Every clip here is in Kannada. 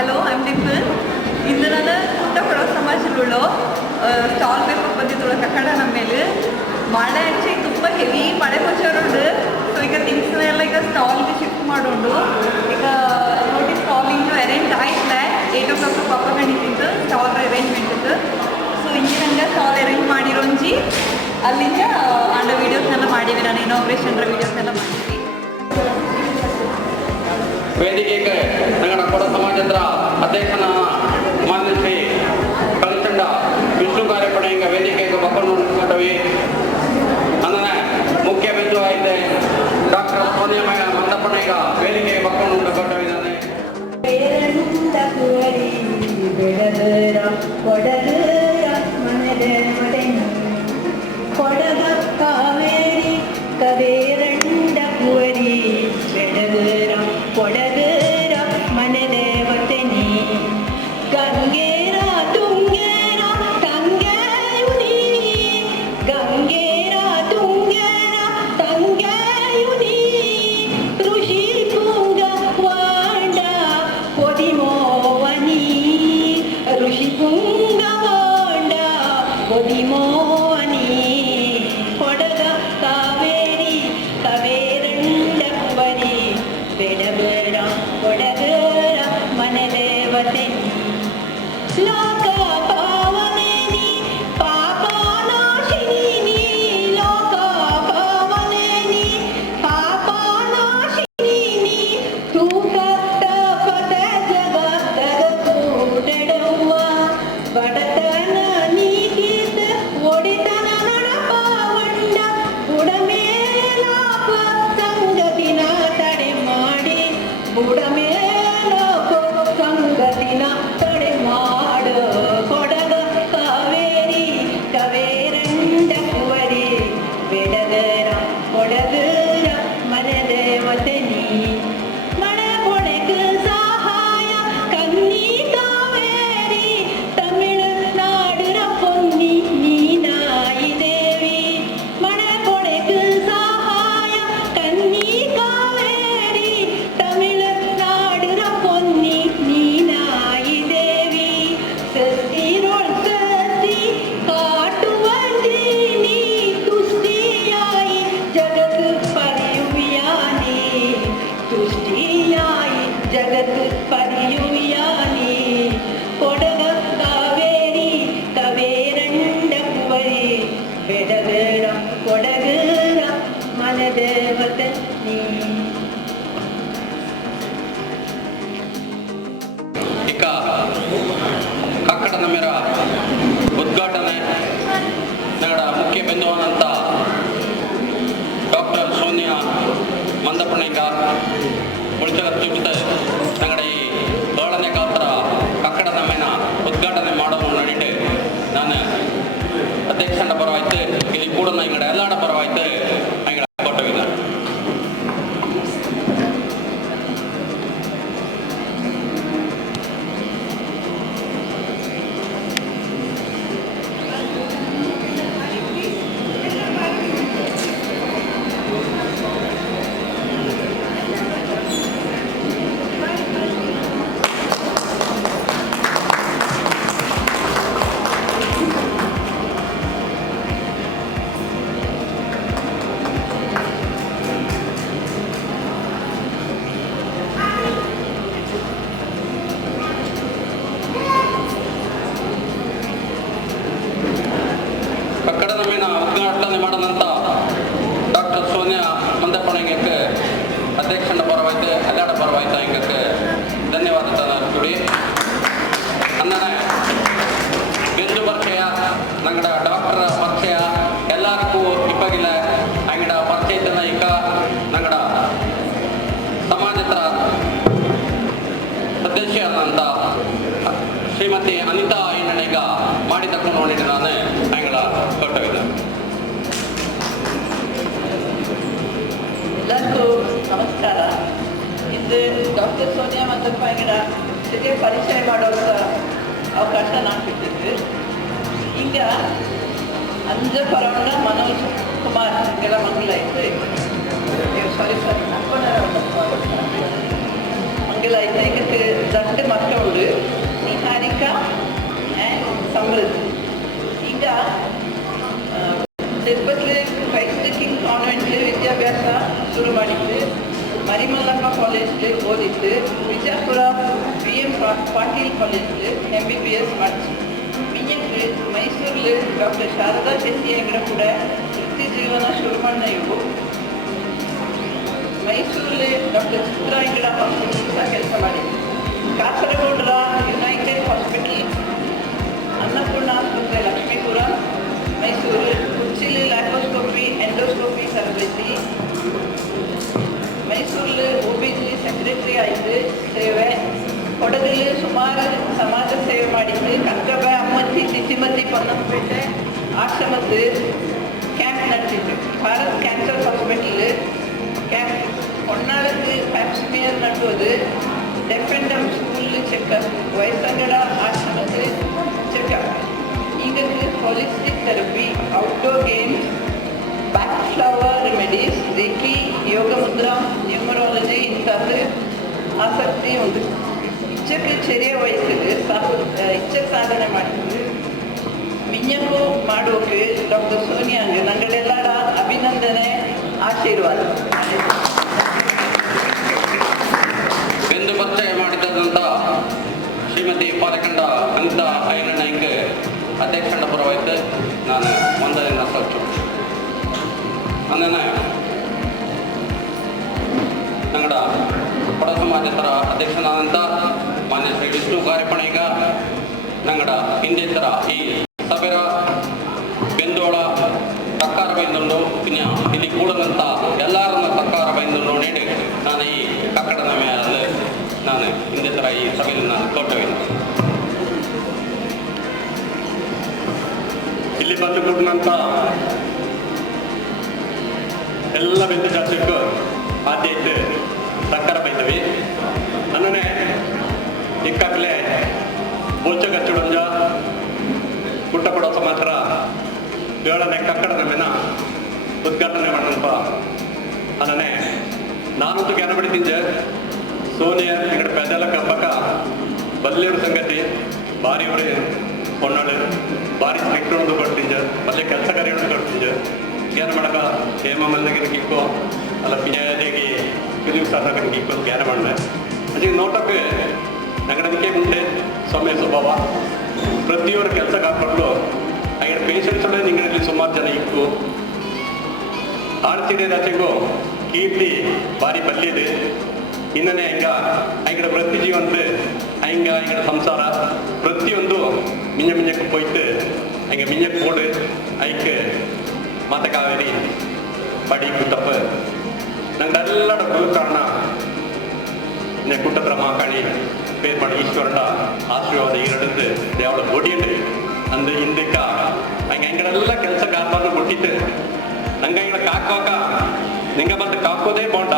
Hello I am Dimple. ಇಂದು ನಾನು ಪುಟ್ಟಪಡ ಸಮಾಜದಲ್ಲೂ ಸ್ಟಾಲ್ ಬೇಕು ಬಂದಿದ್ರು ಕಕ್ಕಡ ನಮ್ಮ ಮೇಲೆ ಮಳೆ ಆ್ಯಕ್ಚುಲಿ ತುಂಬ ಹೆವಿ ಮಳೆ ಬಚ್ಚೋರುಂಡು. ಸೊ ಈಗ ಥಿಂಗ್ಸ್ನೆಲ್ಲ ಈಗ ಸ್ಟಾಲ್ಗೆ ಶಿಫ್ಟ್ ಮಾಡೋಂಡು ಈಗ ನೋಡಿ ಸ್ಟಾಲಿಂಗ್ ಅರೇಂಜ್ ಆಯ್ತಲ್ಲ 8 o'clock ಪಾಪ ಗಣಿತಿದ್ದು ಸ್ಟಾಲ್ ಅರೇಂಜ್ಮೆಂಟ್ ಇತ್ತು. ಸೊ ಇಂಜಿನಂಗೆ ಸ್ಟಾಲ್ ಅರೇಂಜ್ ಮಾಡಿರೋಂಜಿ ಅಲ್ಲಿಂದ ಆಂಡ ವೀಡಿಯೋಸ್ನೆಲ್ಲ ಮಾಡಿವಿ. ನಾನು ಇನಾಗ್ರೇಷನ್ರ ವೀಡಿಯೋಸ್ನೆಲ್ಲ ಮಾಡಿವಿ. ವೇದಿಕೆಗೆ ನಗರ ಕೊಡ ಸಮಾಜದ ಅಧ್ಯಕ್ಷನ ಮಾನ್ಯ ಶ್ರೀ ಕಳಿಸಂಡ ವಿಷ್ಣು ಕಾರ್ಯಪಡೆಯಿಂದ ವೇದಿಕೆಗೆ ಮಕ್ಕಳು ಕೊಟ್ಟವಿ. ಅಂದರೆ ಮುಖ್ಯ ಬಿಂದು ಐತೆ ಡಾಕ್ಟರ್ ಸೋನಿಯಾ ಮಂದಪ್ಪನಿಗ ವೇದಿಕೆಗೆ ಮಕ್ಕಳು ಕೊಟ್ಟವಿದ್ದಾನೆ. ಕೊಡಗ ಕಾವೇರಿ ಕವೇರಂಡ ಕುವರಿ ಬೆಡಗರ ಕೊಡಗರ ಮನೆದೇವತೆ ನೀ ಗಂಗೇರ ತುಂಗೇರ ತಂಗೆಯು ನೀ ಗಂಗೇರ ತುಂಗೇರ ತಂಗೆಯು ನೀ ಋಷಿ ಪುಂಗ ವಾಂಡ ಕೊದಿಮೋವನಿ ಋಷಿ ಪುಂಗ ವಾಂಡ ಕೊದಿಮೋವನಿ ಕೊಡಗ ಕಾವೇರಿ ಕವೇರಂಡ ಕುವರಿ ಬೆಡಬೇಡ ಕೊಡಗರ ಮನೆದೇವತೆ ಲೋಕ ಪಾವನೆ ನೀ ಪಾಪನಾಶಿನಿ ನೀ ಲೋಕ ಪಾವನೆ ನೀ ಪಾಪನಾಶಿನಿ ನೀ ತೂಕತ್ತ ಪದ ಜಗತ್ತದ ಕೂಡೆಡುವ ಬಡತನ ನೀಗಿದ ಒಡಿತನ ನಡಪಾವಂಡ ಬುಡಮೇಲಾಪ ಸಂಗತಿನ ತಡೆ ಮಾಡಿ ಬುಡಮೇಲಾಪ ಸಂಗತಿನ ತಡೆ ಮಾಡ ಕೊಡಗ ಕಾವೇರಿ ಕವೇರಂಡ ಕುವರಿ ಬೆಡಗರ ಕೊಡಗರ ಮನೆದೇವತೆ ನೀ ಮಳೆ ಕೊಡೆಗ ಸಹಾಯ ಕನ್ನೀ ಕಾವೇರಿ ತಮಿಳುನಾಡಿನ ಪೊನ್ನಿ ನೀನಾಯಿ ದೇವಿ ಮಳೆ ಕೊಡೆಗ ಸಹಾಯ ಕನ್ನೀ ಕಾವೇರಿ ತಮಿಳುನಾಡಿನ ಪೊನ್ನಿ ನೀನಾಯಿ ದೇವಿ ಸಸ್ತಿರೊಳ್ ಸಸ್ತಿ ಕಾಟುವಂದಿ ನೀ ತುಷ್ಟಿಯಾಯಿ ಜಗತ್ತು ಪರಿಯುವಿಯಾನಿ ತುಷ್ಟಿಯಾಯಿ ಜಗತ್ತು ಪರಿಯುವಿಯಾನಿ ಕೊಡಗ ಕಾವೇರಿ ಕವೇರಂಡ ಕುವರಿ ಬೆಡಗರ ಕೊಡಗರ ಮನೆದೇವತೆ ನೀ ಇಕ ಕಕ್ಕಡ ನಮ್ಮೆರ ಉದ್ಘಾಟನೆ ನಗರ ಮುಖ್ಯ ಬಿಂದುವಾದಂಥ ಡಾಕ್ಟರ್ ಸೋನಿಯಾ ಮಂದಪ್ಪನಿಗ ಉಳಿದ ನಗರ ಈ 7ನೇ ಕಾಲದ ಕಕ್ಕಡ ನಮ್ಮೆನ ಉದ್ಘಾಟನೆ ಮಾಡೋನು ನಡೀಟು ನಾನು ಅಧ್ಯಕ್ಷನ ಪರವಾಯ್ತು ಇಲ್ಲಿ ಕೂಡ ಇಂಗಡ ಎಲ್ಲಾಡ ಪರವಾಯ್ತು ಇಂಗಡ ಕೊಟ್ಟವಿಲ್ಲ. ಕಕ್ಕಡ ನಮ್ಮಿನ ಉದ್ಘಾಟನೆ ಮಾಡಿದಂಥ ಡಾಕ್ಟರ್ ಸೋನಿಯಾ ಮಂದಪ್ಪನಿಗೆ ಅಧ್ಯಕ್ಷನ ಪರವಾಯ್ತು ಎಲ್ಲಾಡ ಪರವಾಯ್ತು ಹಿಂಗಕ್ಕೆ ಧನ್ಯವಾದ ಕೊಡಿ. ಅಂದರೆ ಬಿಂದು ಪರಿಚಯ ನಂಗಡ ಡಾಕ್ಟರ್ ಪರಿಚಯ ಎಲ್ಲರಿಗೂ ಇಪ್ಪಗಿಲ್ಲ ಅಂಗಡ ಪರಿಚಯ ಇದ್ದನ ಈಗ ನಂಗಡ ಸಮಾಜದ ಸದಸ್ಯ ಆದಂಥ ಶ್ರೀಮತಿ ಅನಿತಾ ಐನಣಿಗ ಮಾಡಿ ತಕೊಂಡು ನೋಡಿದ್ರೆ ನಾನು ಅಂಗಳ ಕೊಟ್ಟವಿಲ್ಲ. ಎಲ್ಲರಿಗೂ ನಮಸ್ಕಾರ. ಇಂದು ಡಾಕ್ಟರ್ ಸೋನಿಯಾ ಮಂದಪ್ಪ ಅಂಗಡ ಜೊತೆ ಪರಿಚಯ ಮಾಡುವಂಥ ಅವಕಾಶ ನಾನು ಬಿಟ್ಟಿದ್ದೆ. ಈಗ ಅಂಜ ಪರವಣ್ಣ ಮನೋಜ್ ಕುಮಾರ್ ಕೆಲ ಮಂಗಲ ಇತ್ತು ಸಾರಿ ಎಂಗಳ ಐದೈಕಕ್ಕೆ ದಟ್ಟ ಮಕ್ಕಳು ನಿಹಾರಿಕ ಆ್ಯಂಡ್ ಸಮೃದ್ಧಿ. ಈಗ ತಿರುಪತಿ ಕ್ರೈಸ್ಟ್ ಕಿಂಗ್ ಕಾನ್ವೆಂಟ್ಲಿ ವಿದ್ಯಾಭ್ಯಾಸ ಶುರು ಮಾಡಿದ್ದು, ಮರಿಮಲ್ಲಮ್ಮ ಕಾಲೇಜ್ಲಿ ಓದಿದ್ದು, ವಿಜಯಪುರ BM ಪಾಟೀಲ್ ಕಾಲೇಜ್ಲಿ MBBS ಮಾಡಿದ್ದು. ಮಿಂಜಕ್ಕೆ ಮೈಸೂರಲ್ಲಿ ಡಾಕ್ಟರ್ ಶಾರದಾ ಶೆಟ್ಟಿ ಹೆಗಡ ಕೂಡ ವೃತ್ತಿ ಜೀವನ ಶುರು ಮಾಡಿದ ಇವು. ಮೈಸೂರಲ್ಲಿ ಡಾಕ್ಟರ್ ಚಿತ್ರಾ ಹೆಗಡ ಹಾಸ್ಪಿಟಲ್ ಸಹ ಕೆಲಸ ಮಾಡಿದ್ದು. ಕಾಸರಗೋಡರ ಯುನೈಟೆಡ್ ಹಾಸ್ಪಿಟಲ್, ಅನ್ನಪೂರ್ಣ ಆಸ್ಪತ್ರೆ ಲಕ್ಷ್ಮೀಪುರ, ಮೈಸೂರು, ಕುರ್ಚಿಲಿ ಲ್ಯಾಪ್ರೋಸ್ಕೋಪಿ ಎಂಡೋಸ್ಕೋಪಿ ತರಬೇತಿ, ಮೈಸೂರಲ್ಲಿ OBGY ಸೆಕ್ರೆಟರಿ ಆಯಿತು ಸೇವೆ, ಕೊಡಗಲ್ಲಿ ಸುಮಾರು ಸಮಾಜ ಸೇವೆ ಮಾಡಿದ್ದು, ಕಕ್ಕಬ ಅಮ್ಮತ್ತಿ ತಿತಿಮತಿ ಪೊನ್ನಂಪೇಟೆ ಆಶ್ರಮದ ಕ್ಯಾಂಪ್ ನಡೆಸಿದ್ದು, ಭಾರತ್ ಕ್ಯಾನ್ಸರ್ ಹಾಸ್ಪಿಟಲ್ ಕ್ಯಾಂಪ್, ಹೊನ್ನಾಳದ್ದು ಪ್ಯಾಪ್ಸ್ಮಿಯರ್ ನಡೆಸೋದು, deaf and dumb school checkup, ವಯಸ್ಸಂಗಡ ಆಶ್ರಮದ ಚೆಕಪ್, ಈಗ holistic therapy, outdoor games, Bach flower remedies, reiki, yoga mudra, numerology ಇಂಥದ್ದು ಆಸಕ್ತಿ ಉಂಟು. ಇಚ್ಚಕ್ಕೆ ಚೆರಿಯ ವಯಸ್ಸಿಗೆ ಇಚ್ಛೆ ಸಾಧನೆ ಮಾಡಿದ್ದು. ಮಿಂಜಕ್ಕೂ ಮಾಡೋಕೆ ಡಾಕ್ಟರ್ ಸೋನಿಯಾಂಗೆ ನಂಗಳೆಲ್ಲರ ಅಭಿನಂದನೆ, ಆಶೀರ್ವಾದ. ಎಂದು ಪರಿಚಯ ಮಾಡಿದಂಥ ಶ್ರೀಮತಿ ಪಾಲಕಂಡ ಅನಿತಾ ಐನಣ್ಣಗೆ ಅಧ್ಯಕ್ಷನ ಪರವಾಯ್ತು ನಾನು ಒಂದರಿಂದ ಸಚ್ಚು ಅಂದನೆ ನಂಗಡ ಬಡ ಸಮಾಜತರ ಅಧ್ಯಕ್ಷನಾದಂಥ ಮಾನ್ಯ ಶ್ರೀ ವಿಷ್ಣು ಕಾರ್ಯಪಣೆಗ ನಂಗಡ ಹಿಂದೆ ಥರ ಈ ಸಭೆರ ಬೆಂದೋಳ ತಕ್ಕಾರ ಬೈಂದುಂಡು ಇನ್ನು ಇಲ್ಲಿ ಕೂಡದಂಥ ಎಲ್ಲರನ್ನ ತಕ್ಕಾರ ಬೈಂದುಂಡು ನೀಡಿ ನಾನು ಈ ಕಟ್ಟಡದ ಮೇಲೆ ನಾನು ಹಿಂದೆ ಥರ ಈ ಸಭೆಯಲ್ಲಿ ನಾನು ಕೊಟ್ಟವೇನು ಇಲ್ಲಿ ಬಂದು ಕೂಡಿನಂಥ ಎಲ್ಲ ಬೆಂದು ಜಾತಿಗೂ ಆದ್ಯತೆ ತಕ್ಕಾರ ಬೈತವಿ ಅನ್ನನೆ ಇಕ್ಕಾಗಲೇ ಬೋಲ್ಚ ಕಚ್ಚುಡಂಜ ಕುಟ್ಟಪಡ ಸಮಾಚಾರ 7ನೇ ಕಟ್ಟಡದ ಮೇನ ಉದ್ಘಾಟನೆ ಮಾಡಂತ ಅನ್ನನೆ ನಾನಂತೂ ಜ್ಞಾನ ಪಡಿತಿದ್ದೆ ಸೋನಿಯಾ ఇక్కడ పెద్దల కప్పక ಬಲ್ಲೇರು ಸಂಗತಿ ಭಾರಿ ಅವರೇ ಹೊನ್ನಾಳು ಭಾರಿ ಸ್ಟ್ರಿಕ್ಟ್ ಒಂದು ಕೊಡ್ತಿದ್ದೆ ಮళ్ళీ ಕೆಲಸ ಕಾರ್ಯಗಳು ಕೊಡ್ತಿದ್ದೆ ಜ್ಞಾನ ಮಾಡಕ ಹೇಮಮಲ್ನಗಿನ ಕಿಕ್ಕೋ ಅಲ್ಲ ಪಿನ್ಯಾದಿಗೆ ಫಿಲಿಮ್ ಸಾಧಕನ ಕಿಕ್ಕೋ ಜ್ಞಾನ ಮಾಡಿದೆ ಅದಕ್ಕೆ ನೋಟಕ್ಕೆ ನಂಗಡದಕ್ಕೆ ಮುಂದೆ ಸೌಮ್ಯ ಸ್ವಭಾವ ಪ್ರತಿಯೊಬ್ಬರು ಕೆಲಸಕ್ಕೆ ಹಾಕ್ಕೊಂಡು ಹಾಗೆ ಪೇಷನ್ಸ್ ಒಳ್ಳೆ ನಿಂಗಳಲ್ಲಿ ಸುಮಾರು ಜನ ಇತ್ತು ಆಡ್ತಿದ್ದೇದಾಚೆಗೂ ಕೀರ್ತಿ ಭಾರಿ ಬಲ್ಲಿದೆ ಇನ್ನನೇ ಹಂಗಡ ವೃತ್ತಿ ಜೀವಂತ ಹಂಗಡ ಸಂಸಾರ ಪ್ರತಿಯೊಂದು ಮಿಂಜಕ್ಕೆ ಹೋಯ್ತು ಹಂಗೆ ಮಿಂಜಕ್ಕೆ போடு ஐக்கு மற்ற காவேரி படி குத்தப்பு நாங்கள் எல்லாரோட குழு காரணம் இந்த குட்டத்திர மாக்காளி பேர் பண்ண ஈஸ்வரண்டா ஆசீர்வாದ ಈರಡಿದ್ದು ದೇವಳ ಒಡಿಯಂಡು ಅಂದ ಹಿಂದಕ್ಕ ಹಂಗೆ ಹಂಗಡೆಲ್ಲ ಕೆಲಸ ಕಾರ್ಬಾರ್ದು ಕೊಟ್ಟಿತ್ತು ನಂಗೆ ಹಂಗಡ ಕಾಕೋಕ ನಿಂಗೆ ಬಂದು ಕಾಕೋದೇ ಬೋಂಡ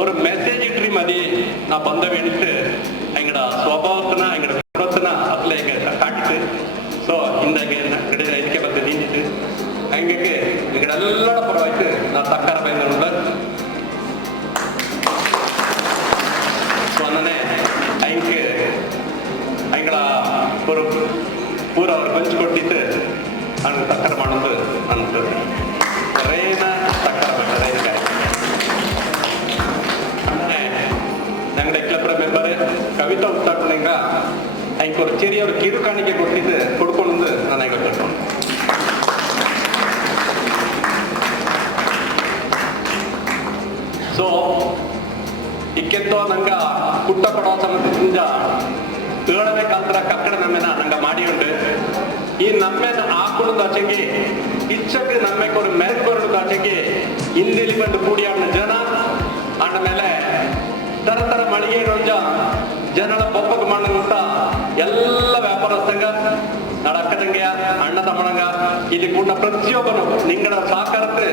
ஒரு மெசேஜ் இட்ரி மதி நான் பந்த வேண்டிட்டு எங்கட ಸ್ವಭಾವತನ எங்கட ಗುಣತನ ಅದ್ಲ ಈಗ ಕಾಟಿತು ಸೊ ಹಿಂದಾಗೆ ಇದಕ್ಕೆ ಬಂದು ನಿಂತಿತ್ತು ಹಂಗೆ ಎங்கಡೆಲ್ಲರ ಪರವಾಯ್ತು ನಾನು ತಕ್ಕಾರ ಬೈಂದ ಸೊ ಅನ್ನನೆ ಹಂಗೆ ಹಂಗಡ ஒரு ಪೂರ ಅವ್ರು ಹಂಚ್ಕೊಟ್ಟಿತ್ತು ಹಂಗೆ ತಕ್ಕಾರ ಮಾಡೋದು ಅಂತ ರೈನ ತಕ್ಕಾರ ಬೇಡ ರೈನ ഞങ്ങളുടെ എക്ലപ്പുറ മെമ്പർ കവിത ഉത്താട്ടുണ്ടെങ്ക അതിന് ഒരു ചെറിയൊരു കിരുക്കാണിക്ക് കൊടുത്തിട്ട് കൊടുക്കണമെന്ന് ഞാൻ കേട്ടിട്ടുണ്ട് ಸೊ ಇಕ್ಕೆತ್ತೋ ನಂಗ ಪುಟ್ಟ ಕೊಡೋ ಸಮಯದಿಂದ 7ನೇ ಕಾಲದ ಕಕ್ಕಡ ನಮ್ಮೆನ ನಂಗ ಮಾಡಿ ಉಂಟು ಈ ನಮ್ಮೆನ ಹಾಕೊಂಡು ಆಚೆಗೆ ಇಚ್ಚಕ್ಕೆ ನಮ್ಮೆಗೆ ಒಂದು ಮೆರಕು ಆಚೆಗೆ ಹಿಂದಿಲಿ ಬಂದು ಕೂಡಿಯಾಡ ಜನ ಆಂಡ ಮೇಲೆ ತರ ಮಳಿಗೆ ರೋಂಜ ಜನರ ಬೊಪ್ಪಕ ಮಾಡಂತ ಎಲ್ಲ ವ್ಯಾಪಾರಸ್ಥಂಗ ನಾಡ ಅಕ್ಕ ತಂಗಿಯ ಅಣ್ಣ ತಮ್ಮಣಂಗ ಇಲ್ಲಿ ಕೂಡ ಪ್ರತಿಯೊಬ್ಬನು ನಿಂಗಳ ಸಾಕಾರತ್ತೆ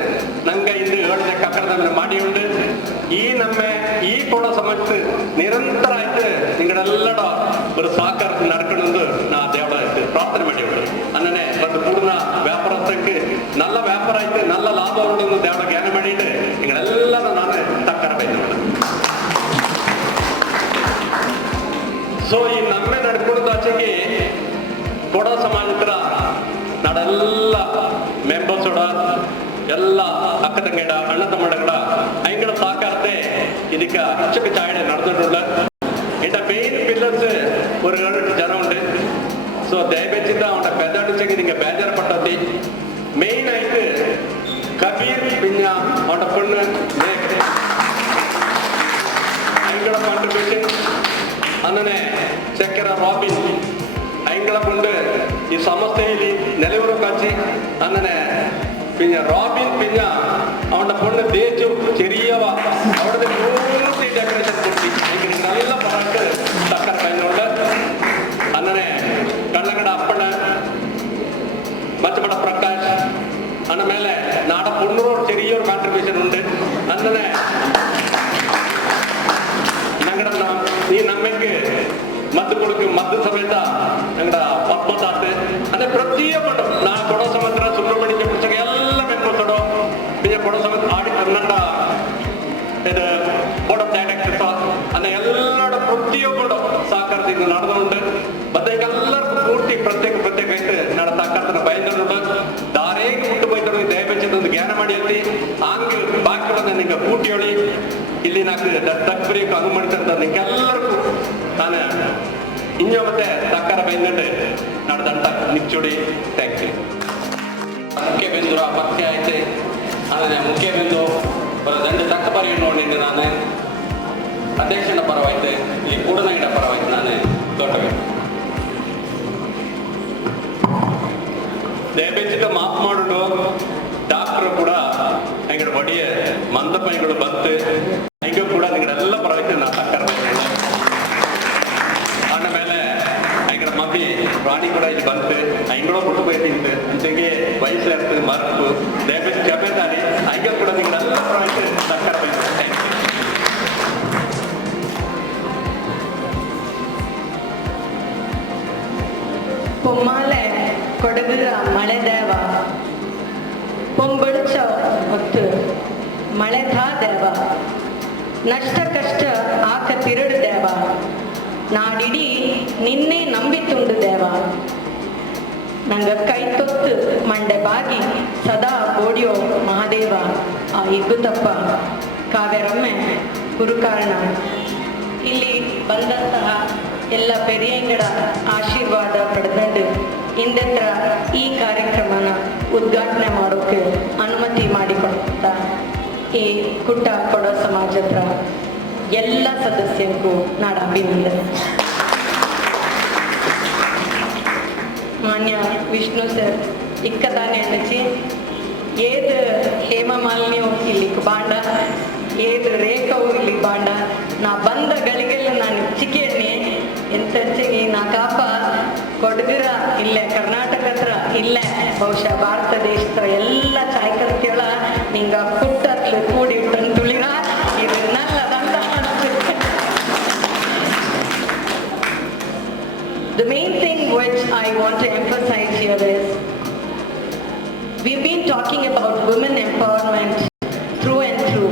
ನಂಗ ಇಂದು 7ನೇ ಕಕ್ಕಡದ ಮೇಲೆ ಮಾಡಿ ಉಂಟು ಈ ನಮ್ಮೆ ಈ ಕೂಡ ಸಮಸ್ಯೆ ನಿರಂತರ ಆಯ್ತು ನಿಂಗಳೆಲ್ಲಡ ಒಂದು ಸಾಕಾರத்தை நடக்கணும்னு நான் தேவட ಪ್ರಾರ್ಥನೆ ಮಾಡಿ ಉಂಟು ಅನ್ನನೆ ಬಂದು ಪೂರ್ಣ ವ್ಯಾಪಾರಸ್ಥಕ್ಕೆ நல்ல ವ್ಯಾಪಾರ ಆಯ್ತು நல்ல ಲಾಭ ಉಂಟು ದೇವಡ ಜ್ಞಾನ ಮಾಡಿಟ್ಟು ನಿಂಗಳೆಲ್ಲ ನಾನು ತಕ್ಕರ ಬೈದು ಸೊ ಈ ನಮ್ಮೆ ನಡ್ಕೊಳದಾಚೆಗೆ ಕೊಡ ಸಮಾಜ ಹತ್ರ ನಾಡೆಲ್ಲ ಮೆಂಬರ್ಸೋಡ ಎಲ್ಲ ಅಕ್ಕ ತಂಗಡ ಅಣ್ಣ ತಮ್ಮಡಗಳ ಐಂಗಳ ಸಾಕಾರತೆ ಇದಕ್ಕೆ ಅಚ್ಚಕ್ಕೆ ಚಾಯಡೆ ನಡೆದಿട്ടുള്ള ഇതിന്റെ മെയിൻ പില്ലേഴ്സ് ഒരു 7-8 ജനം ഉണ്ട്. സോ ദയവെച്ചിട്ട് അവന്റെ പെതടിച്ചെങ്കിൽ നിങ്ങൾ ബേജാറപ്പെട്ടതി മെയിൻ ആയിട്ട് കബീർ പിന്നെ അവന്റെ പെണ്ണ് ಐಂಗಳ ಕಾಂಟ್ರಿಬ್ಯೂಷನ್ അങ്ങനെ ಚಕ್ಕೆರ ರಾಬಿನ್ ಐಂಗಳ കൊണ്ട് ഈ സമസ്തയിൽ നിലവിറ കാച്ചി അങ്ങനെ പിന്നെ റോബിൻ പിന്നെ അവന്റെ പൊണ്ണ് തേച്ചു ചെറിയവ അവിടുത്തെ പൂർത്തി ഡെക്കറേഷൻ കൊടുത്തി നല്ല പാട്ട് തക്കർ കഴിഞ്ഞുകൊണ്ട് അങ്ങനെ കള്ളങ്ങട അപ്പണ് മച്ചമട പ്രകാശ് അന്ന മേലെ നാട പൊണ്ണൂർ ചെറിയൊരു കോൺട്രിബ്യൂഷൻ ഉണ്ട് അങ്ങനെ ഞങ്ങളുടെ ഈ നമ്മക്ക് മದ್ದು കൊടുക്കും മದ್ದು സമയത്ത ഞങ്ങളുടെ പത്മതാത്ത് അങ്ങനെ പ്രത്യേകം ನಾ ಕೊಡೋ ಸಮತ್ರ ಸುಬ್ರಹ್ಮಣ್ಯ ಪುಸ್ತಕ ಎಲ್ಲ ಮೆಂಬರ್ಸೋಡು പിന്നെ ಕೊಡೋ ಸಮತ್ರ ಆಡಿ ಕನ್ನಡ ಇದು ಬೋರ್ಡ್ ಆಫ್ ಡೈರೆಕ್ಟರ್ಸ್ ಅನ್ನ ಎಲ್ಲರ ಪ್ರತಿಯೊಬ್ಬರು ಸಹಕಾರದಿಂದ ನಡೆದುകൊണ്ട് ಮತ್ತೆ ಎಲ್ಲರಿಗೂ ಪೂರ್ತಿ ಪ್ರತ್ಯೇಕ ಆಯ್ತು ನಡ ಸಹಕಾರನ ಬಯಂದುಂಟು ದಾರೇಗೆ ಮುಟ್ಟು ಹೋಯ್ತು ದಯವೆಚ್ಚದ ಒಂದು ಜ್ಞಾನ ಮಾಡಿ ಅಲ್ಲಿ ಹಂಗೆ ಬಾಕಿಗಳನ್ನ ನಿಂಗೆ ಕೂಟಿಯೊಳಿ ಇಲ್ಲಿ ನಾಲ್ಕು ತಕ್ಕಬರೀಕು ಅನುಮಡಿಸಿದಂತ ನಿಂಗೆಲ್ಲರಿಗೂ ನಾನು ഇഞ്ഞ മറ്റേ തക്കറ ബൈന്നിട്ട് നടന്ന നിച്ചോടി ಥ್ಯಾಂಕ್ ಯು ಮುಖ್ಯ ಬಿಂದು ಪತ್ಯ ಆಯ್ತು ಅದನ್ನ ಮುಖ್ಯ ಬಿಂದು ದಂಡು ತಕ್ಕ ಬರೆಯ ನೋಡಿದ್ದು ನಾನು ಅಧ್ಯಕ್ಷನ ಪರವಾಯ್ತು ಈ ಕೂಡನಗಿಡ ಪರವಾಯ್ತು ನಾನು ದೊಡ್ಡಬೇಕು ದಯಬೇಚಿತ ಮಾಫ್ ಮಾಡುದು ಡಾಕ್ಟರ್ ಕೂಡ ಹೆಂಗಡ ಒಡಿಯ ಮಂದಪ್ಪ ಹೆಂಗಡು ಬಂತು ಹೆಂಗ ಕೂಡ ನಿಗಡೆಲ್ಲ ಪರವಾಯ್ತು ನಾ ತಕ್ಕರ ಆಮೇಲೆ ಹೆಂಗಡ ಮಮ್ಮಿ ಪ್ರಾಣಿ ಕೂಡ ಇಲ್ಲಿ ಬಂತು ಹೆಂಗಳೋ ಬಿಟ್ಟು ಬೈತಿಂತು ಅಂತೆಗೆ ವಯಸ್ಸು ಇರ್ತದೆ ಮರ್ತು ದಯಬೇಸಿ ಜಬೇದಾರಿ ಹಂಗೆ ಕೂಡ ನಿಗಡೆಲ್ಲ ಪರವಾಯ್ತು ತಕ್ಕರ ಬೈತು ಥ್ಯಾಂಕ್ ಯು പൊമ്മാലെ കൊടകുര മಳೆദേവ പൊമ്പൊളിച്ച ഒത്ത് ಮಳೆಧಾ ದೇವ ನಷ್ಟ ಕಷ್ಟ ಆಕ ತಿರುಡು ದೇವ ನಾಡಿಡೀ ನಿನ್ನೆ ನಂಬಿತುಂಡು ದೇವ ನಂಗ ಕೈ ತೊತ್ತು ಮಂಡೆ ಬಾಗಿ ಸದಾ ಗೋಡಿಯೋ ಮಹಾದೇವ ಆ ಇಗ್ಗುತಪ್ಪ ಕಾವ್ಯರಮ್ಮೆ ಗುರುಕಾರಣ ಇಲ್ಲಿ ಬಂದಂತಹ ಎಲ್ಲ ಪೆರಿಯಂಗಡ ಆಶೀರ್ವಾದ ಪಡೆದಂಡು ಇಂದತ್ರ ಈ ಕಾರ್ಯಕ್ರಮನ ಉದ್ಘಾಟನೆ ಮಾಡೋಕೆ ಅನುಮತಿ ಮಾಡಿಕೊಡ್ತ ಈ ಕುಟ್ಟ ಕೊಡೋ ಸಮಾಜ ಹತ್ರ ಎಲ್ಲ ಸದಸ್ಯರಿಗೂ ನಾಡ ಅಭಿನಂದನೆ. ಮಾನ್ಯ ವಿಷ್ಣು ಸರ್ ಇಕ್ಕದಾನೆ ಅನ್ನಚಿ ಏದು ಹೇಮಮಾಲಿನ್ಯವು ಇಲ್ಲಿ ಬಾಂಡ ಏದು ರೇಖವು ಇಲ್ಲಿ ಬಾಂಡ ನಾ ಬಂದ ಗಳಿಗೆಲ್ಲ ನಾನು ಚಿಕ್ಕೇಣಿ ಎಂತಚ್ಚಿಗೆ ನಾ ಕಾಪ ಕೊಡಗಿರ ಇಲ್ಲೇ ಕರ್ನಾಟಕ ಹತ್ರ ಇಲ್ಲೇ ಬಹುಶಃ ಭಾರತ ದೇಶ ಹತ್ರ ಎಲ್ಲ ಚಾಯ್ಕರ್ತಿಯೊಳ ನಿಂಗ ಕುಟ್ಟತ್ಲು ಕೂಡಿ ತುಳಿರ ಇದು ನಲ್ಲದಂತ The main thing which I want to emphasize here is we've been talking about women empowerment through and through,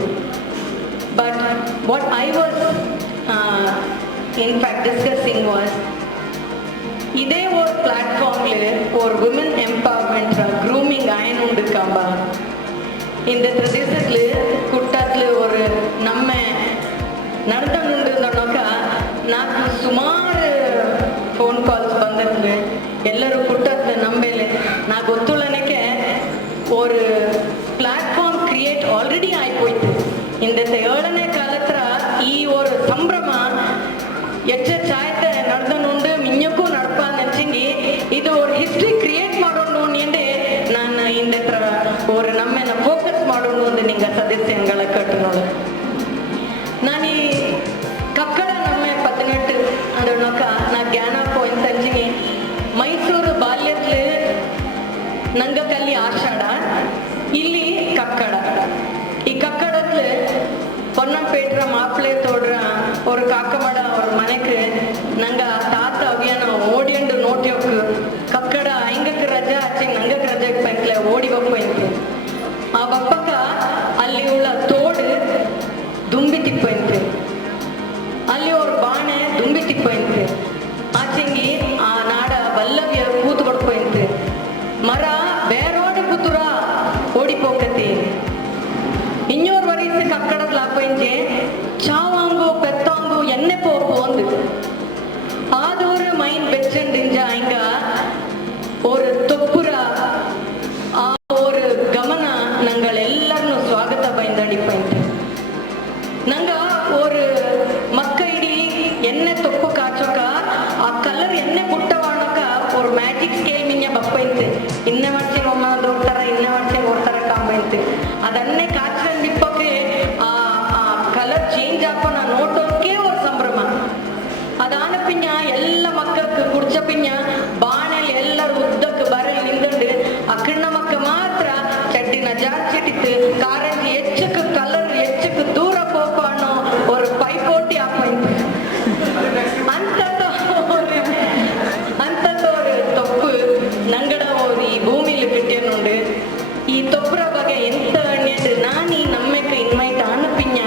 but what I was in fact discussing was இதே ஒரு பிளாட்ஃபார்ம்ல ஒரு women empowerment grooming ஆயன் உண்டு காம்பா இந்த பிரதேசத்துல குட்டத்துல ஒரு நம்ம நடந்துண்டு ನನ್ನಕ ನಾಲ್ಕು ಸುಮಾರು ಫೋನ್ ಕಾಲ್ಸ್ ಬಂದಿರ್ತವೆ ಎಲ್ಲರೂ ಕುಟ್ಟತ್ತೆ ನಮ್ಮ ಮೇಲೆ ನಾ ಗೊತ್ತುಳ್ಳನಕ್ಕೆ ஒரு ಪ್ಲಾಟ್ಫಾರ್ಮ್ ಕ್ರಿಯೇಟ್ ಆಲ್ರೆಡಿ ಆಯ್ಪೋಯ್ತು ಇಂದത്തെ 7ನೇ ಕಾಲತ್ರ ಈ ஒரு ಸಂಭ್ರಮ ಹೆಚ್ಚಾಯ್ತೆ ನಡೆದನುಂಡು ಮಿಂಜಕ್ಕೂ ನಡ್ಪ ನಚ್ಚಿಂಗಿ ಇದು ஒரு ಹಿಸ್ಟ್ರಿ ಕ್ರಿಯೇಟ್ ಮಾಡೋಣ ಎಂದೇ ನಾನು ಇಂದತ್ರ ஒரு ನಮ್ಮೆನ ಫೋಕಸ್ ಮಾಡೋಣ ಒಂದು ನಿಂಗ ಸದಸ್ಯಗಳ ಕಟ್ಟು ನೋಡು ನಾನು ಈ ಕಕ್ಕಡ ನಮ್ಮ 18 ಅದು போந்து அது ஒரு மைண்ட் வெச்சண்டிஞ்சா இங்க ஒரு தொப்புரா ಆ ஒரு ಗಮನ ನಂಗಳ ಎಲ್ಲರನ್ನು ಸ್ವಾಗತ ಬೈಂದಡಿಪೈಂತೆ ನಂಗ ஒரு ಮಕ್ಕ ಇಡೀ ಎಣ್ಣೆ ತೊಪ್ಪು ಕಾಚೋಕ ಆ ಕಲರ್ ಎಣ್ಣೆ ಬುಟ್ಟವಾಣಕ ஒரு ಮ್ಯಾಜಿಕ್ ಸ್ಕೇಲ್ ಮಿಂಜ ಬಪ್ಪೈಂತೆ ಇನ್ನೆ ವರ್ಷ ಒಮ್ಮ ದೊಡ್ತಾರ ಇನ್ನೆ ವರ್ಷ ಓಡ್ತಾರ ಕಾಂಬೈಂತೆ ಅದನ್ನೇ ಕಾಚಂಡಿಪ್ಪಕ್ಕೆ ಆ ಕಲರ್ ಚೇಂಜ್ ಆಪನ ನೋಟೋಕೆ ஒரு ಸಂಭ್ರಮ ಅದಾನ ಪಿಂಜ ಎಲ್ಲ ಮಕ್ಕಕ್ಕೆ ಕುಡ್ಚ ಪಿಂಜ ಬಾಣಲ್ಲಿ ಎಲ್ಲರೂ ಉದ್ದಕ್ಕೆ ಬರಲಿ ನಿಂತಂಡು ಅಕ್ಕಣ್ಣ ಮಕ್ಕ ಮಾತ್ರ ಚಡ್ಡಿನ ಜಾಚಿಟ್ಟಿತ್ತು ಕಾರಂಜಿ ಹೆಚ್ಚಕ್ಕೆ ಕಲರ್ ಹೆಚ್ಚಕ್ಕೆ ದೂರ ಪೋಪ ಅನ್ನೋ ஒரு ಪೈಪೋಟಿ ಆಪೈಂತು ಅಂತದ ஒரு ತೊಪ್ಪು ನಂಗಡ ஒரு ಈ ಭೂಮಿಲಿ ಕಿಟ್ಟಿಯನುಂಡು ಈ ತೊಪ್ಪರ ಬಗ್ಗೆ ಎಂತ ಅಣ್ಣಿಂಡು ನಾನು ಈ ನಮ್ಮೆಕ್ಕ ಇನ್ವೈಟ್ ಆನಪಿಂಜ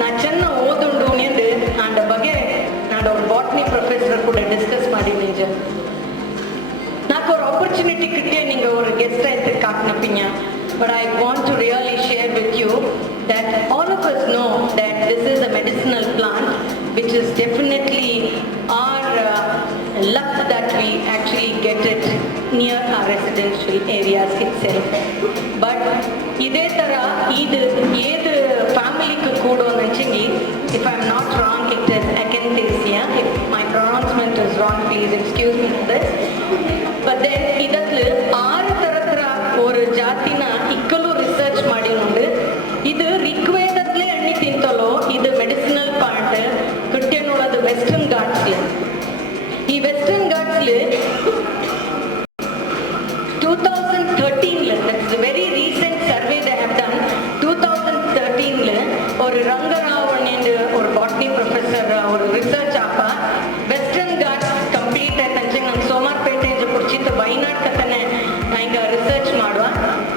ನಾ ಚೆನ್ನ ಓದುಂಡು ಎಂದು ಆಂಡ ಬಗ್ಗೆ ನಾಡ ஒரு ಬಾಟ್ನಿ ಪ್ರೊಫೆಸರ್ ಕೂಡ ಡಿಸ್ಕಸ್ ಮಾಡಿ ನಿಂಜ నాకు ஒரு opportunity கிட்டிய நீங்க ஒரு கெஸ்ட் ஆயிட்டு காட்டினப்பீங்க but I want to really share with you that all of us know that this is a medicinal plant which is definitely our luck that we actually get it near our residential areas itself but ಇದೇ ತರ ಇದು ಏದು ಫ್ಯಾಮಿಲಿಗೆ ಕೂಡೋ ನಂಚಿಂಗಿ if I'm not wrong it is Acanthaceae if my pronouncement is wrong please excuse me for this but then ಇದಕ್ಕೆ 6 ತರತರ ஒரு ಜಾತಿನ ಇಕ್ಕಲು ರಿಸರ್ಚ್ ಮಾಡಿ ನೋಡಿ ಇದು ಋಗ್ವೇದದಲ್ಲೇ ಎಣ್ಣೆ ತಿಂತಲೋ ಇದು ಮೆಡಿಸಿನಲ್ ಪಾರ್ಟ್ ಕಟ್ಟಿಯನೊಳದು ವೆಸ್ಟರ್ನ್ ಘಾಟ್ಸ್ ಈ western Ghats 2013 that's a very recent survey they have done 2013 ஒரு ரங்கராவன் என்று ஒரு பாட்னி ப்ரொஃபஸர் ஒரு ரிசர்ச் ஆப்பா வெஸ்டர்ன் ಘಾಟ್ಸ್ ಕಂಪ್ಲೀಟ್ ಆಯ್ತು ನಂಗೆ ಸೋಮಾರ್ಪೇಟೆ ಕುರ್ಚಿತ ವೈನಾಡ್ ಕಥನೆ ಈಗ ರಿಸರ್ಚ್ ಮಾಡುವ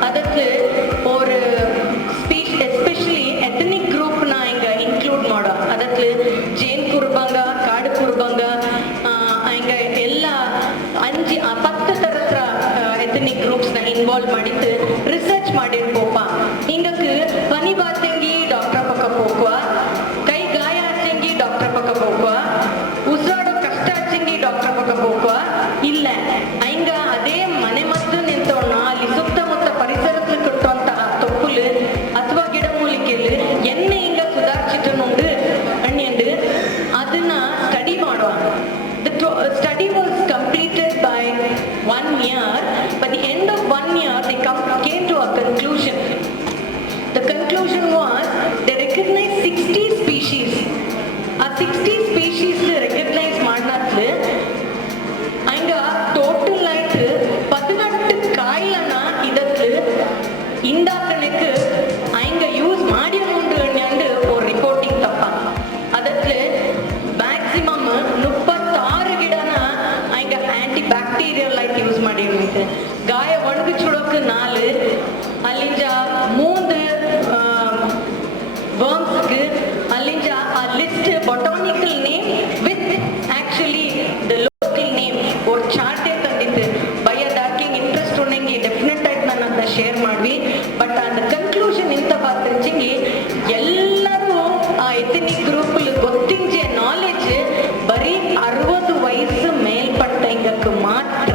ಅದಕ್ಕೆ ஒரு ಸ್ಪೀಚ್ ಎಸ್ಪೆಷಲಿ ಎಥನಿಕ್ ಗ್ರೂಪ್ನ ಈಗ ಇನ್ಕ್ಲೂಡ್ ಮಾಡುವ ಅದಕ್ಕೆ ಜೇನ್ ಕುರುಬಂಗ ಕಾಡು ಕುರುಬಂಗ ಈಗ ಎಲ್ಲ 10 ಥರತ್ರ ಎಥನಿಕ್ ಗ್ರೂಪ್ಸ್ನ ಇನ್ವಾಲ್ವ್ ಮಾಡಿದ್ದು ರಿಸರ್ಚ್ ಮಾಡಿರ್ಬೋಪ ಹಿಂಗಕ್ಕೆ ಪನಿ ಬಾತಂಗಿ ಡಾಕ್ಟರ್ ಪಕ್ಕ ಹೋಗುವ ಕೈ ಗಾಯ ಹಚ್ಚಂಗಿ ಡಾಕ್ಟರ್ ಪಕ್ಕ ಹೋಗುವ ಉಸಿರಾಡೋ ಕಷ್ಟ ಹಚ್ಚಂಗಿ ಡಾಕ್ಟರ್ ಪಕ್ಕ ಹೋಗುವ ಇಲ್ಲ ಹಿಂಗ ಅದೇ ಮನೆ ಮದ್ದು ನಿಂತವಣ್ಣ ಅಲ್ಲಿ ಸುತ್ತಮುತ್ತ ಪರಿಸರಕ್ಕೆ ಕಟ್ಟುವಂತಹ ತೊಪ್ಪುಲು ಅಥವಾ ಗಿಡಮೂಲಿಕೆಯಲ್ಲಿ ಎಣ್ಣೆ ಹಿಂಗ ಸುಧಾರಿಸಿಟ್ಟುನುಂಡು ಅಣ್ಣಿಂಡು ಅದನ್ನ ಸ್ಟಡಿ ಮಾಡುವ The study was completed by 1 year by the end of 1 year they came to a conclusion the conclusion was they recognized 60 species a 60 species recognize ಮಾಡಿದ್ರೆ ಹಂಗ ಟೋಟಲ್ ಆಯ್ತು 18 ಕಾಯಿಲನ ಇದಕ್ಕೆ ಇಂದಾಕಣಕ್ಕೆ ಹಂಗ ಯೂಸ್ ಮಾಡಿ ಉಂಡು ಅಂಡು ஒரு ರಿಪೋರ್ಟಿಂಗ್ ತಪ್ಪ ಅದಕ್ಕೆ ಮ್ಯಾಕ್ಸಿಮಮ್ 36 ಗಿಡನ ಹಂಗ ಆಂಟಿ ಬ್ಯಾಕ್ಟೀರಿಯಲ್ ಆಯ್ತು ಯೂಸ್ ಮಾಡಿ ಗಾಯ ಒಣಗಿಚ್ಚಿಡೋಕೆ 4 ಅಲ್ಲಿಂದ 3 ವರ್ಮ್ಸ್ಗೆ ಅಲ್ಲಿಂದ ಆ list botanical name with actually the local name ಒಂದು ಚಾರ್ಟೇ ತಂದಿತ್ತು ಬಯೋದಾರ್ಕಿಂಗ್ ಇಂಟ್ರೆಸ್ಟ್ ಉಂಡೆಂಗೆ ಡೆಫಿನೆಟ್ ಆಗಿ ನಾನು ಅದನ್ನ ಶೇರ್ ಮಾಡ್ವಿ ಬಟ್ அந்த ಕನ್ಕ್ಲೂಷನ್ ಇಂತ ಬಾತಂಚಿಂಗಿ ಎಲ್ಲರೂ ಆ ಎಥನಿಕ್ ಗ್ರೂಪಲ್ಲಿ ಗೊತ್ತಿಂಚೆ ನಾಲೆಜ್ ಬರೀ 60 ವಯಸ್ಸು ಮೇಲ್ಪಟ್ಟ ಹಿಂಗಕ್ಕೆ ಮಾತ್ರ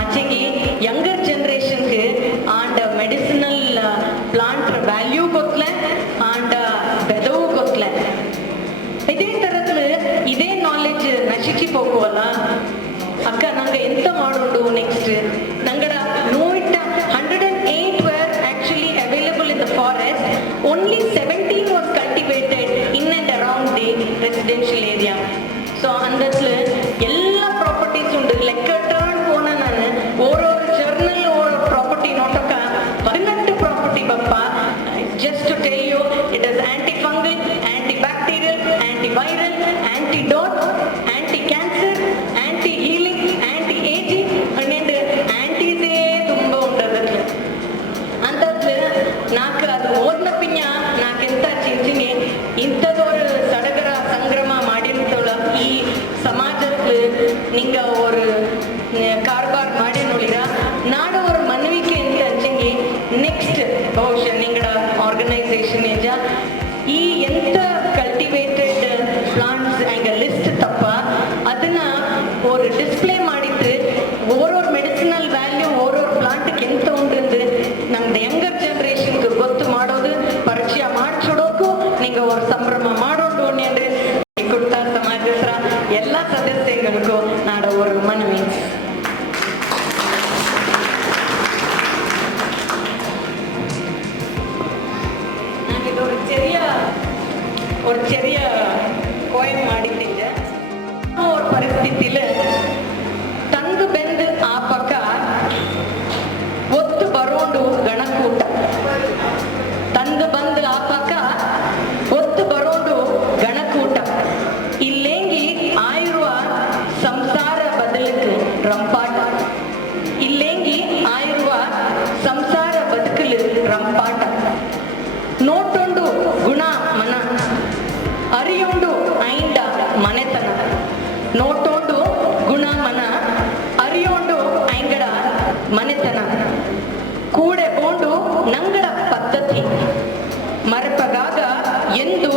ಆಚೆಗೆ ಯಂಗರ್ ಜನರೇಷನ್ಗೆ ಆಂಡ ಮೆಡಿಸಿನಲ್ ಪ್ಲಾಂಟ್ ವ್ಯಾಲ್ಯೂ ಗೊತ್ತಲ ಆಂಡ ಬೆದವು ಗೊತ್ತಲ ಇದೇ ತರದಲ್ಲಿ ಇದೇ ನಾಲೆಜ್ ನಶಿಸಿ ಹೋಗುವಲ್ಲ ಅಕ್ಕ ನಂಗೆ ಎಂತ ಮಾಡೋದು next ನಂಗಡ ನೋಯಿಟ್ಟ 108 were actually available in the forest only 17 was cultivated in and around the residential area so andadle ella properties undu lecka turn pona nanu oro journal or property notaka 18 property bappa just to tell you it is antifungal antibacterial antiviral antidote anti cancer anti healing anti aging and antis ತುಂಬಾ ಉಂಟದಕ್ಕೆ ಅಂತದ್ಲು ನಾಲ್ಕು ಅದು ಓದ್ನ ಪಿಂಜ ನಾಕೆಂತ ಚಿಂಚಿನಿ ಇಂಥದೊರು ಸಡಗರ ಸಂಗ್ರಮ ಮಾಡಿರ್ತವಳ ಈ ಸಮಾಜದ எங்க லிஸ்ட் தப்பா ಅದನ್ನ ஒரு டிஸ்ப்ளே ಮಾಡಿದ್ರೆ ಓರೋರ್ ಮೆಡಿಸಿನಲ್ ವ್ಯಾಲ್ಯೂ ಓರೋರ್ ಪ್ಲಾಂಟ್ಗೆ ಎಂತ ಉಂಟು ನಮ್ದು ಯಂಗರ್ ಜನರೇಷನ್ಗೆ ಗೊತ್ತು ಮಾಡೋದು ಪರಿಚಯ ಮಾಡಿಸೋಡೋಕು ನಿಂಗೆ ஒரு ಸಂಭ್ರಮ ಮಾಡೋದು ಅಂದ್ರೆ ಕುಟ್ಟ ಸಮಾಜದ ಎಲ್ಲ ಸದಸ್ಯರಿಗೂ ನಾಡ ஒரு ಮನವಿ. ஒரு ചെറിയ கோயம் மாடிட்டீங்க ஒரு ಪರಿಸ್ಥಿತಿயில ತಂದು ಬೆಂದು ಆ ಪಕ್ಕ ಒತ್ತು ಬರೋಂಡು ಗಣಕೂಟ ತಂದು ಬಂದು ಆ ಪಕ್ಕ ಒತ್ತು ಬರೋಂಡು ಗಣಕೂಟ ಇಲ್ಲೇಂಗಿ ಆಯುರ್ವ ಸಂಸಾರ ಬದಲಕ್ಕೆ ರಂಪಾಟ ಇಲ್ಲೇಂಗಿ ಆಯುರ್ವ ಸಂಸಾರ ಬದುಕಲು ರಂಪಾಟ ನೋಟೊಂಡು ಗುಣ ಮನ ಅರಿಯೊಂಡು ಐಂಡ ಮನೆತನ ನೋಟೋಂಡು ಗುಣ ಮನ ಅರಿಯೋಂಡು ಐಂಗಡ ಮನೆತನ ಕೂಡೆ ಬೋಂಡು ನಂಗಡ ಪದ್ಧತಿ ಮರೆಪಗಾಗ ಎಂದು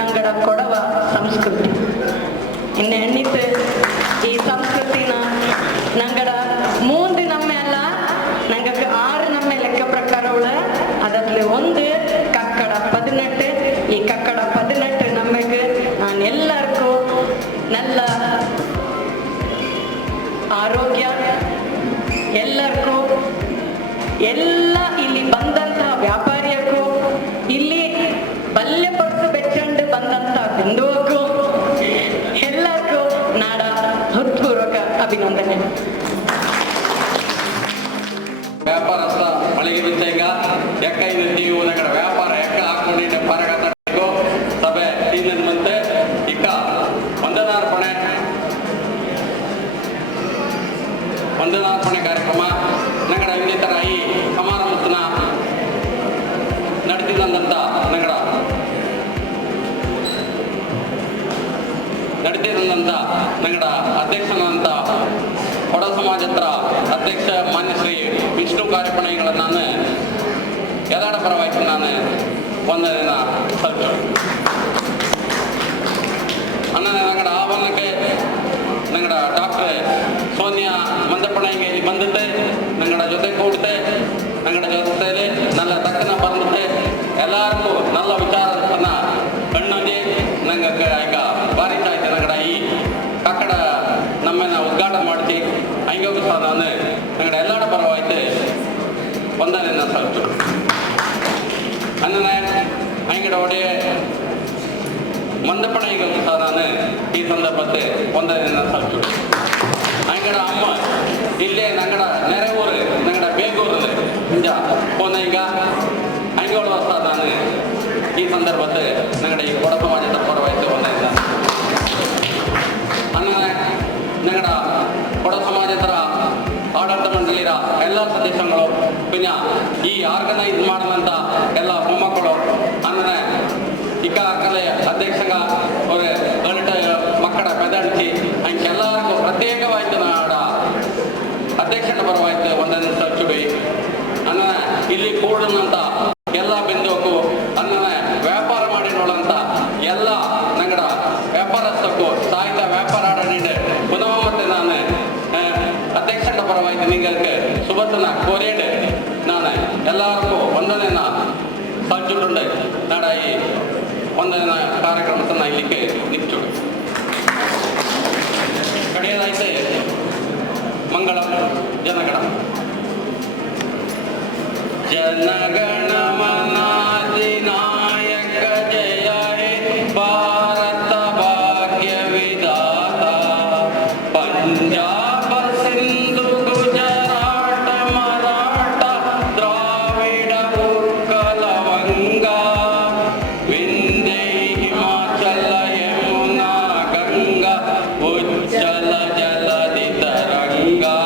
ನಂಗಡ ಕೊಡವ ಸಂಸ್ಕೃತಿ ಇನ್ನು ಎಣ್ಣಿತು ಈ ಸಂಸ್ಕೃತಿನ ನಂಗಡ ಮೂಂದು ನಮ್ಮ ಅಲ್ಲ ನಂಗೆ 6 ನಮ್ಮ ಲೆಕ್ಕ ಪ್ರಕಾರ ಅದರಲ್ಲಿ ಒಂದು ಕಕ್ಕಡ 18 ಈ ಕಕ್ಕಡ 18 ನಮಗೆ ನಾನು ಎಲ್ಲರಿಗೂ நல்ல ಆರೋಗ್ಯ ಎಲ್ಲರಿಗೂ ಎಲ್ಲ ಇಲ್ಲಿ ಬಂದಂತ ವ್ಯಾಪಾರಿಯಕ್ಕೂ ಇಲ್ಲಿ ಬಲ್ಯ ಪರ್ಸು ಬೆಚ್ಚಂಡು ಬಂದಂತ ಬಿಂದುವಕ್ಕೂ ಎಲ್ಲರಿಗೂ ನಾಡ ಹೃತ್ಪೂರ್ವಕ ಅಭಿನಂದನೆ. ವ್ಯಾಪಾರಸ್ಥ ಮಳಿಗೆ ಬಿದ್ದಾಗ ಎಕ್ಕ ಇದು ನೀವು ನಗರ ವ್ಯಾಪಾರ ಎಕ್ಕ ಹಾಕೊಂಡಿದ್ದ ಪರಗ ಸಭೆ ಇನ್ನೊಂದು ಮುಂದೆ ಇಕ್ಕ ವಂದನಾರ್ಪಣೆ ಕಾರ್ಯಕ್ರಮ ನಗರ ಇನ್ನಿತರ ಈ ಸಮಾರಂಭನ ನಡೆದಿದ್ದಂತ ನಗರ ಅಧ್ಯಕ್ಷನಾದಂಥ ಕೊಡ ಸಮಾಜ ಹತ್ರ ಅಧ್ಯಕ್ಷ ಮಾನ್ಯ ಶ್ರೀ ವಿಷ್ಣು ಕಾರ್ಯಪಣೆಗಳ ನಾನು ಎಲ್ಲರ ಪರವಾಗಿ ನಾನು ವಂದನೆನ ಸಲ್ಲಿಸು ಅನ್ನದ ನಗಡ ಆಭರಣಕ್ಕೆ ನಗಡ ಡಾಕ್ಟರ್ ಸೋನಿಯಾ ಮಂದಪ್ಪಣೆಗೆ ಇಲ್ಲಿ ಬಂದಿದ್ದೆ ನಗಡ ಜೊತೆ ಕೂಡುತ್ತೆ ನಗಡ ಜೊತೆಯಲ್ಲಿ ನನ್ನ ತಕ್ಕನ ಬಂದಿದ್ದೆ ಎಲ್ಲರಿಗೂ ನಲ್ಲ ವಿಚಾರನ ಕಣ್ಣಲ್ಲಿ ನಂಗೆ ಈಗ ಬಾರಿತಾ ಇದ್ದೆ ನಗಡ ಈ ಕಕ್ಕಡ ನಮ್ಮನ್ನ ಉದ್ಘಾಟನೆ ಮಾಡ್ತಿ ಹಂಗೋಗಿ ಸಹ ನಾನು ನಗಡ ಎಲ್ಲರ ಪರವಾಯ್ತು ವಂದನೆಯನ್ನು ಸಲ್ಲಿಸು ಅನ್ನನ ಹಂಗಡ ಒಡೆಯ ಮಂದಪ್ಪಣೆಗೆ ಸಹ ನಾನು ಈ ಸಂದರ್ಭಕ್ಕೆ ವಂದನೆಯನ್ನು ಸಲ್ಲಿಸು ಅಂಗಡ ಅಮ್ಮ ಇಲ್ಲೇ ನಂಗಡ ನೆರೆಯೂರು ನಂಗಡ ಬೇಗೂರು ನಿಜ ಪೋನ ಈಗ ಅಂಗೋಳ ಸಹ ನಾನು ಈ ಸಂದರ್ಭಕ್ಕೆ ನಂಗಡ ಈ ಕೊಡ ಸಮಾಜದ ಪರವಾಯ್ತು ವಂದನೆಯಿಂದ ಅನ್ನ ನಂಗಡ ಕೊಡ ಸಮಾಜದ ಆಡಳಿತ ಮಂಡಳಿಯ ಎಲ್ಲ ಸದಸ್ಯಗಳು ಪಿನ್ನ ಈ ಆರ್ಗನೈಸ್ ಮಾಡಿದಂಥ ಎಲ್ಲ ಮೊಮ್ಮಕ್ಕಳು ಅಂದರೆ ಇಕ್ಕ ಕಲೆ ಅಧ್ಯಕ್ಷಗ ஒரு ಮಕ್ಕಳ ಬೆದರಿಸಿ ಹಂಗೆಲ್ಲರಿಗೂ ಪ್ರತ್ಯೇಕವಾಯ್ತು ನಾಡ ಅಧ್ಯಕ್ಷನ ಪರವಾಯ್ತು ಒಂದನ್ನು ಸಚ್ಚುಡಿ ಅನ್ನ ಇಲ್ಲಿ ಕೂಡನಂತ ಎಲ್ಲ ಬಿಂದುವಕ್ಕೂ ಅನ್ನ ವ್ಯಾಪಾರ ಮಾಡಿನೋಳಂತ ಎಲ್ಲ ನಂಗಡ ವ್ಯಾಪಾರಸ್ಥಕ್ಕೂ ಸಾಹಿತ್ಯ ವ್ಯಾಪಾರ ನೀಡಿ ಪುನಃ ಮತ್ತೆ ನಾನು ಅಧ್ಯಕ್ಷನ ಪರವಾಯ್ತು ನಿಂಗಕ್ಕೆ ಸುಭತನ ಕೋರೇಡು ನಾನು ಎಲ್ಲರಿಗೂ ವಂದನೆನ ಸಜ್ಜುಂಡು ನಾಡ ಈ ವಂದನ ಕಾರ್ಯಕ್ರಮವನ್ನು ಇಲ್ಲಿಗೆ ನಿಚ್ಚು ಕಡೆಯದಾಯ್ತೆ ಮಂಗಳ ಜನಗಣ ಜನಗಣ ಮನಾಧಿನಾಯಕ ಜಯ ಹೇ ಭಾರತ ಭಾಗ್ಯ ವಿಧಾತ ಪಂಜಾಬ ಸಿಂಧು ಗುಜರಾಟ ಮರಾಠ ದ್ರಾವಿಡ ಉತ್ಕಲ ವಂಗ उज्जल जलधि तरंगा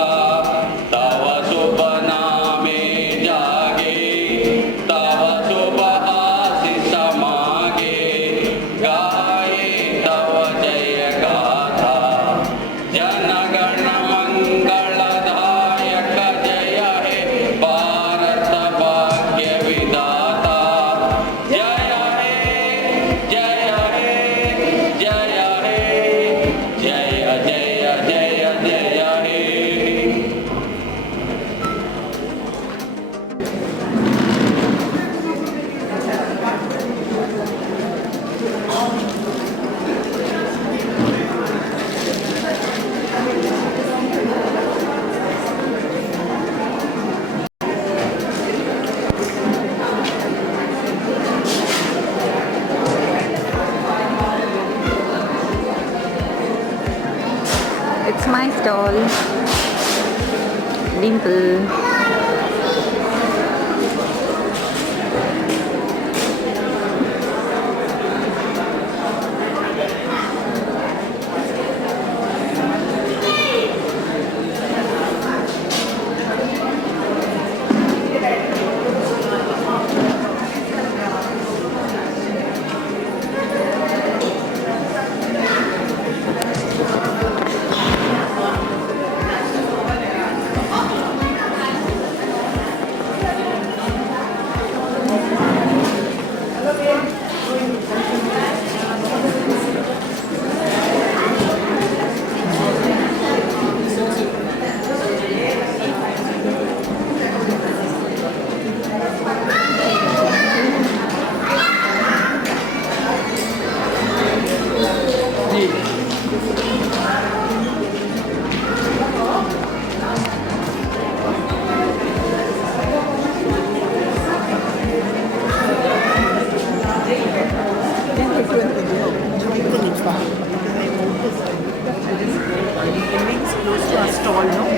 तव शुभ नामे जागे तव शुभ आशीष मागे गाये तव जय गाथा जनगण मंगलदायक जय हे भारत भाग्य विधाता जय हे जय हे जय हे That's my stall. Dimple. Close to our stall, no?